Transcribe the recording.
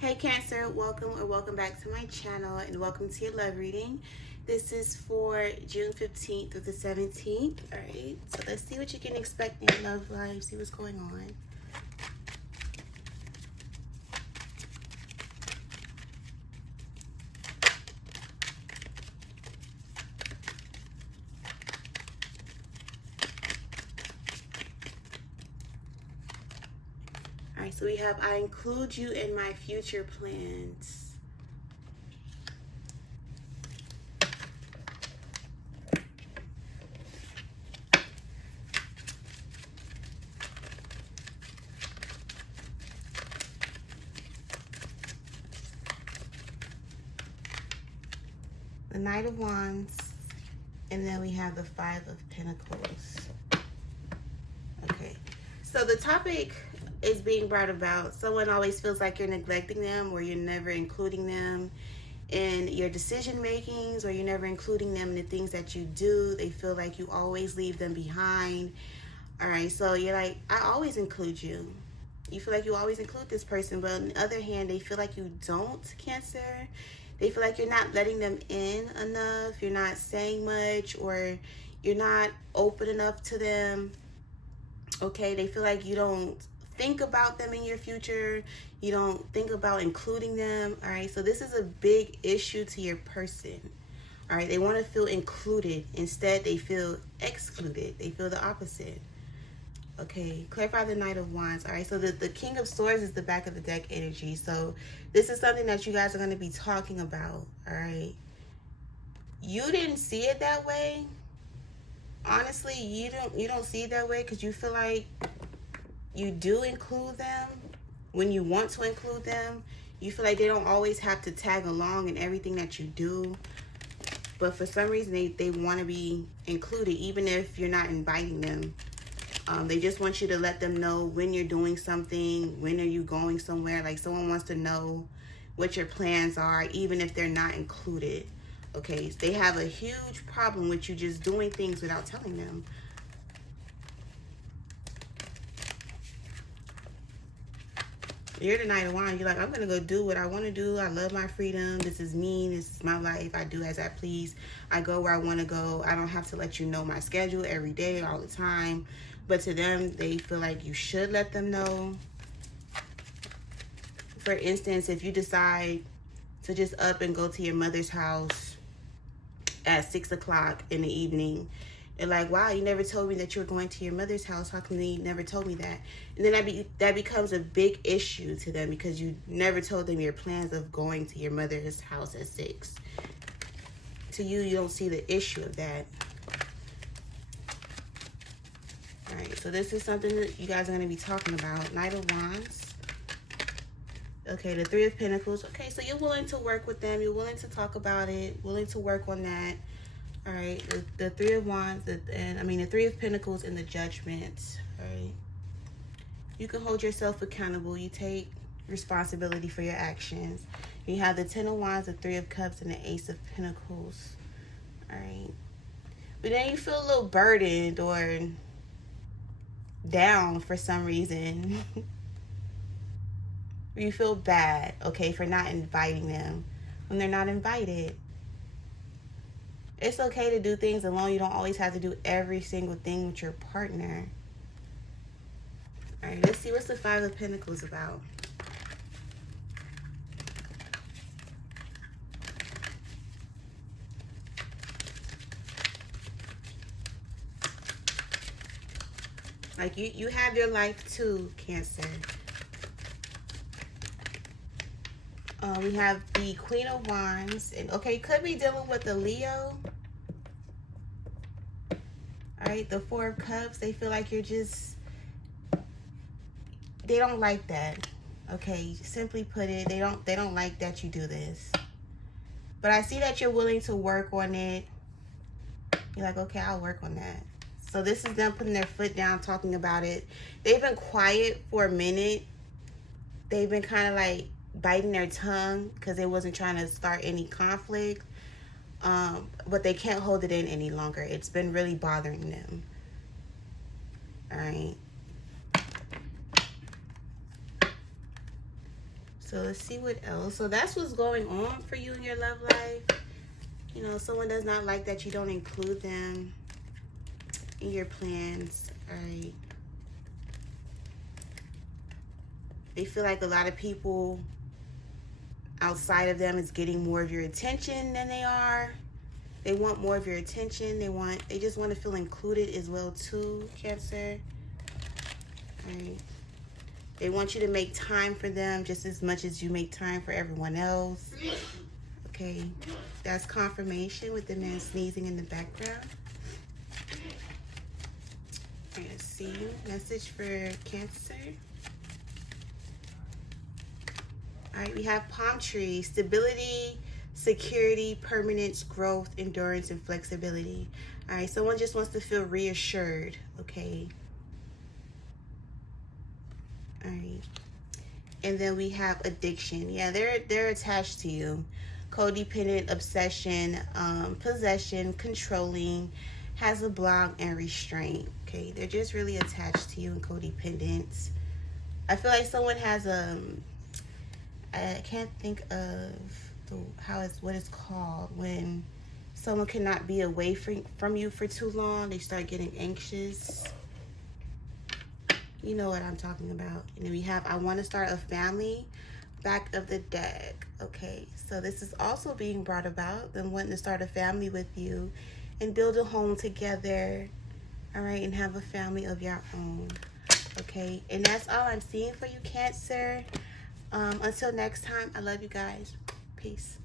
Hey Cancer, welcome or welcome back to my channel and welcome to your love reading. This is for June 15th through the 17th. Alright, so let's see what you can expect in your love life, see what's going on. Alright, so we have I include you in my future plans. The Knight of Wands, and then we have the Five of Pentacles. Okay, so the topic is being brought about. Someone always feels like you're neglecting them, or you're never including them in your decision makings, or you're never including them in the things that you do. They feel like you always leave them behind. All right, so you're like, I always include you. You feel like you always include this person, but on the other hand, they feel like you don't, Cancer. They feel like you're not letting them in enough. You're not saying much, or you're not open enough to them. Okay, they feel like you don't think about them in your future. You don't think about including them. All right, so this is a big issue to your person. All right, they want to feel included. Instead, they feel excluded. They feel the opposite. Okay, clarify the Knight of Wands. All right, so the King of Swords is the back of the deck energy. So this is something that you guys are going to be talking about. All right, you didn't see it that way. Honestly, you don't see it that way because you feel like you do include them when you want to include them. You feel like they don't always have to tag along in everything that you do, but for some reason they want to be included even if you're not inviting them. They just want you to let them know when you're doing something, when are you going somewhere. Like someone wants to know what your plans are even if they're not included. Okay, so they have a huge problem with you just doing things without telling them. You're the Knight of Wands. You're like, I'm going to go do what I want to do. I love my freedom. This is me. This is my life. I do as I please. I go where I want to go. I don't have to let you know my schedule every day, all the time. But to them, they feel like you should let them know. For instance, if you decide to just up and go to your mother's house at 6 o'clock in the evening, and like, wow, you never told me that you were going to your mother's house. How come you never told me that? And then that becomes a big issue to them because you never told them your plans of going to your mother's house at 6. To you, you don't see the issue of that. All right, so this is something that you guys are going to be talking about. Knight of Wands. Okay, the Three of Pentacles. Okay, so you're willing to work with them. You're willing to talk about it. Willing to work on that. All right, the Three of Wands, the Three of Pentacles and the Judgment. All right, you can hold yourself accountable. You take responsibility for your actions. You have the Ten of Wands, the Three of Cups, and the Ace of Pentacles. All right, but then you feel a little burdened or down for some reason. You feel bad, okay, for not inviting them when they're not invited. It's okay to do things alone. You don't always have to do every single thing with your partner. All right, let's see what's the Five of Pentacles about. Like you have your life too, Cancer. We have the Queen of Wands. And okay, you could be dealing with a Leo. All right, the Four of Cups. They feel like you're just... They don't like that. Okay, simply put it, they don't like that you do this. But I see that you're willing to work on it. You're like, okay, I'll work on that. So this is them putting their foot down, talking about it. They've been quiet for a minute. They've been kind of like biting their tongue because they wasn't trying to start any conflict. But they can't hold it in any longer. It's been really bothering them. All right. So let's see what else. So that's what's going on for you in your love life. You know, someone does not like that you don't include them in your plans. All right. They feel like a lot of people outside of them is getting more of your attention than they are. They want more of your attention. They just want to feel included as well too, Cancer. All right. They want you to make time for them just as much as you make time for everyone else. Okay. That's confirmation with the man sneezing in the background. Let's see. Message for Cancer. All right, we have palm tree, stability, security, permanence, growth, endurance, and flexibility. All right, someone just wants to feel reassured, okay? All right. And then we have addiction. Yeah, they're attached to you. Codependent, obsession, possession, controlling, has a block, and restraint. Okay, they're just really attached to you and codependent. I feel like someone has I can't think of what it's called when someone cannot be away from you for too long. They start getting anxious. You know what I'm talking about. And then we have I want to start a family, back of the deck. Okay, so this is also being brought about, them wanting to start a family with you and build a home together. All right, and have a family of your own. Okay, and that's all I'm seeing for you, Cancer. Until next time, I love you guys. Peace.